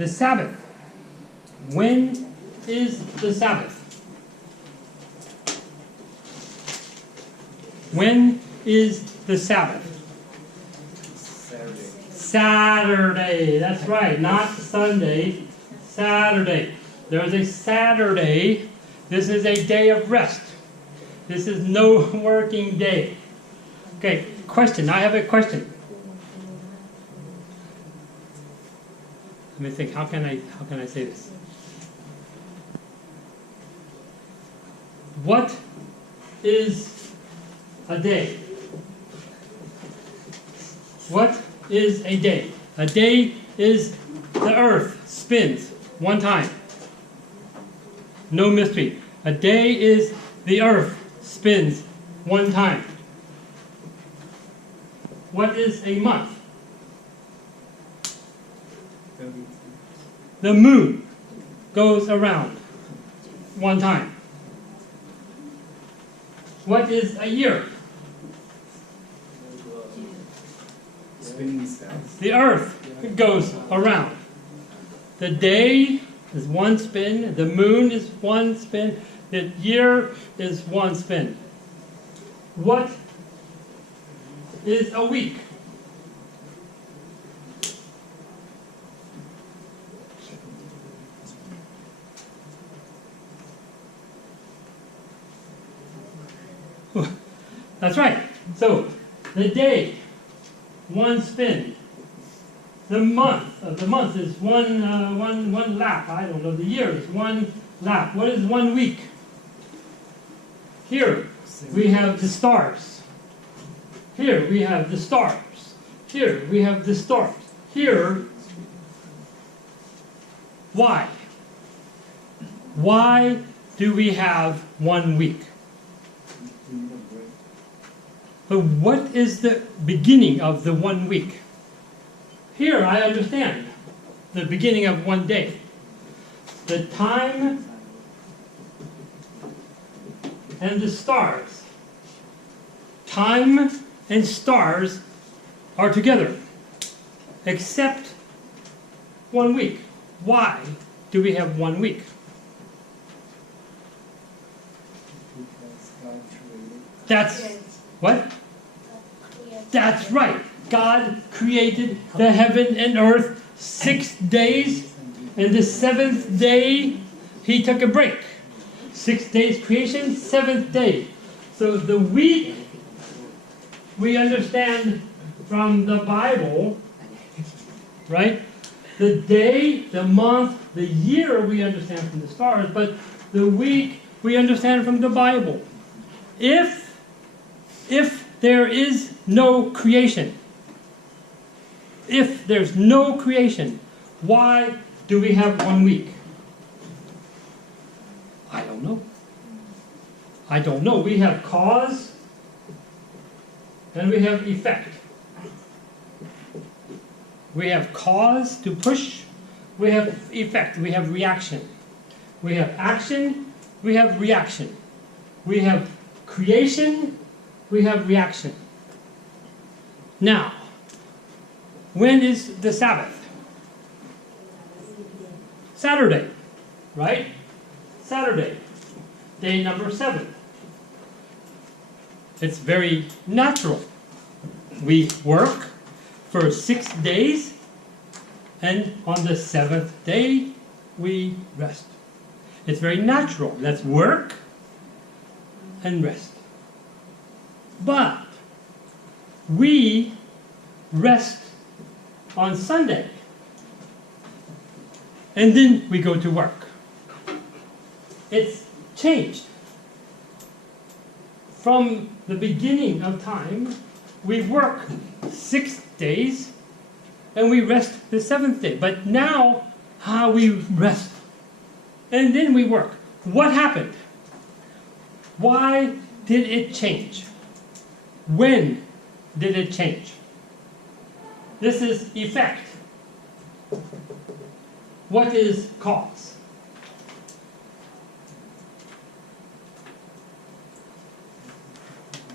the Sabbath. When is the Sabbath? When is the Sabbath? Saturday. That's right. Not Sunday. Saturday. There is a Saturday. This is a day of rest. This is no working day. Okay, question. I have a question. Let me think. How can I say this? What is a day? What is a day? A day is the earth spins one time. No mystery. A day is the earth spins one time. What is a month? The moon goes around one time. What is a year? The earth goes around. The day is one spin, the moon is one spin, the year is one spin. What is a week? That's right. So the day, one spin. The month is one lap. I don't know. The year is one lap. What is 1 week? Here we have the stars. Here we have the stars. Here we have the stars. Here, why? Why do we have 1 week? But what is the beginning of the 1 week? Here I understand the beginning of 1 day. The time and the stars. Time and stars are together, except 1 week. Why do we have 1 week? That's what? That's right. God created the heaven and earth 6 days, and the 7th day He took a break. 6 days creation, 7th day. So the week we understand from the Bible, right? The day, the month, the year we understand from the stars, but the week we understand from the Bible. If there is no creation, if there's no creation, why do we have 1 week? I don't know. I don't know. We have cause and we have effect. We have cause to push, we have effect, we have reaction. We have action, we have reaction. We have creation, we have reaction. Now, when is the Sabbath? Saturday, right? Saturday, day number 7. It's very natural. We work for 6 days, and on the 7th day, we rest. It's very natural. Let's work and rest. But we rest on Sunday, and then we go to work. It's changed. From the beginning of time, we work 6 days, and we rest the 7th day. But now, we rest, and then we work. What happened? Why did it change? When did it change? This is effect. What is cause?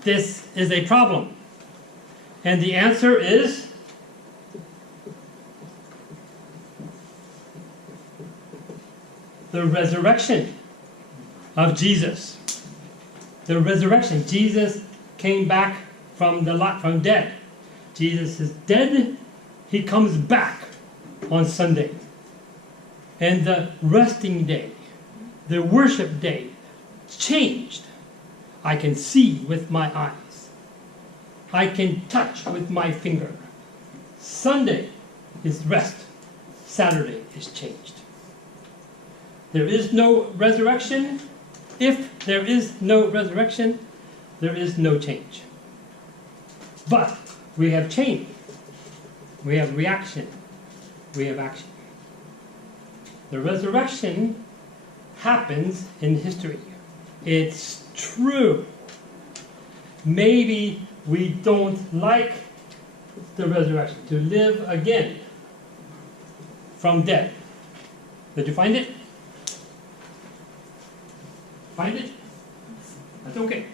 This is a problem. And the answer is the resurrection of Jesus. The resurrection. Jesus came back from dead. Jesus is dead. He comes back on Sunday. And the resting day, the worship day, changed. I can see with my eyes. I can touch with my finger. Sunday is rest. Saturday is changed. There is no resurrection. If there is no resurrection, there is no change. But we have change. We have reaction. We have action. The resurrection happens in history. It's true. Maybe we don't like the resurrection, to live again from dead. Did you find it? Find it? That's okay.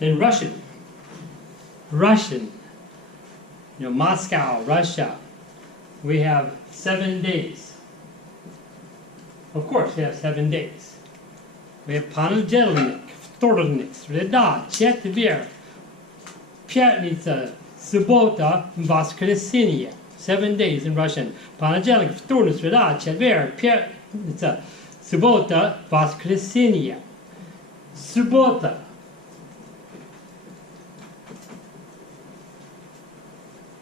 In Russian, Moscow, Russia, we have 7 days. Of course, we have 7 days. We have понедельник, вторник, среда, четверг, пятница, суббота, воскресенье. 7 days in Russian. Понедельник, вторник, среда, четверг, пятница, суббота, воскресенье. Суббота.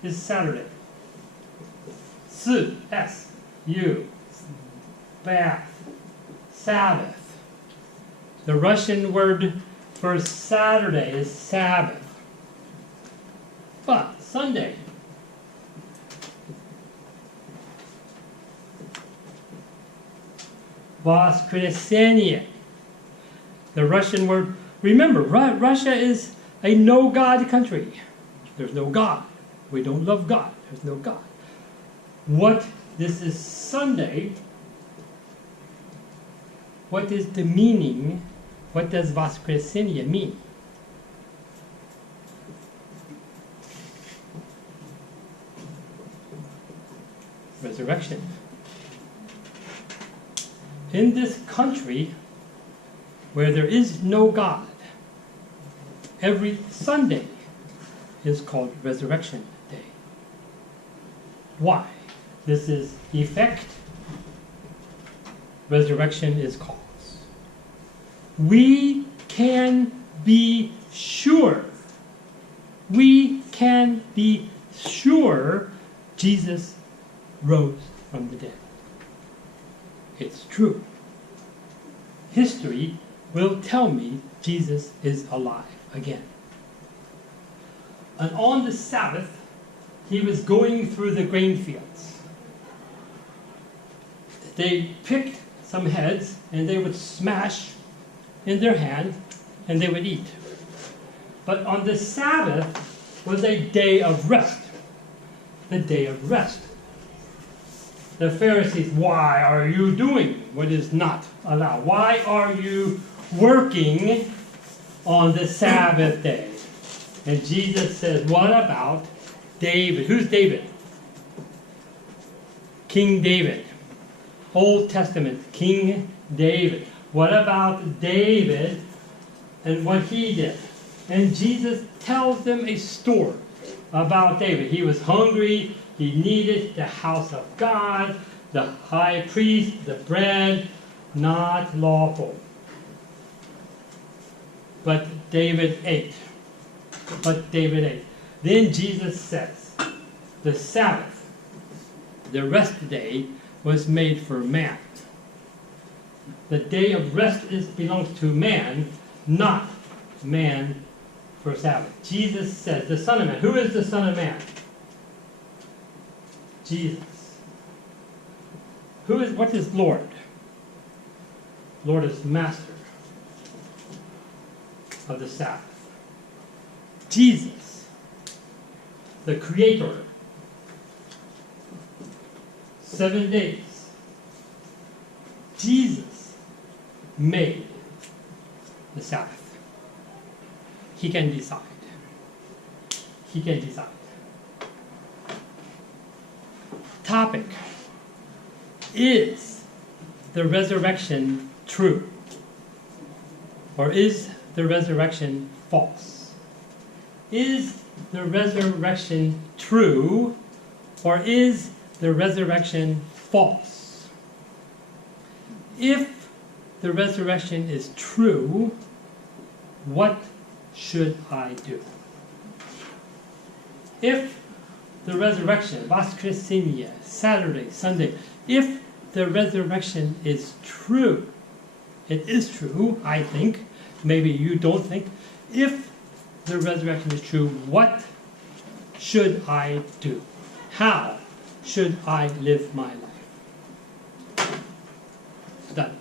Is Saturday. S-U, bath, Sabbath. The Russian word for Saturday is Sabbath. But Sunday, воскресенье. The Russian word, remember, Russia is a no-God country. There's no God. We don't love God. There's no God. This is Sunday. What is the meaning? What does воскресенье mean? Resurrection. In this country where there is no God, every Sunday is called Resurrection Day. Why? This is effect. Resurrection is cause. We can be sure. We can be sure Jesus rose from the dead. It's true. History will tell me Jesus is alive again. And on the Sabbath, he was going through the grain fields. They picked some heads and they would smash in their hand and they would eat. But on the Sabbath was a day of rest. The day of rest. The Pharisees, why are you doing what is not allowed? Why are you working on the Sabbath day? And Jesus says, what about David? Who's David? King David. Old Testament, King David. What about David and what he did? And Jesus tells them a story about David. He was hungry. He needed the house of God, the high priest, the bread, not lawful. But David ate. Then Jesus says, the Sabbath, the rest day, was made for man. The day of rest belongs to man, not man for Sabbath. Jesus says, the Son of Man. Who is the Son of Man? Jesus. What is Lord? Lord is master of the Sabbath. Jesus, the Creator. 7 days. Jesus, made the Sabbath. He can decide. He can decide. Topic: is the resurrection true? Or is the resurrection false? Is the resurrection true? Or is the resurrection false? If the resurrection is true, what should I do? If the resurrection, Voskresenia, Saturday, Sunday, if the resurrection is true, it is true, I think, maybe you don't think. If the resurrection is true, what should I do? How should I live my life? Done.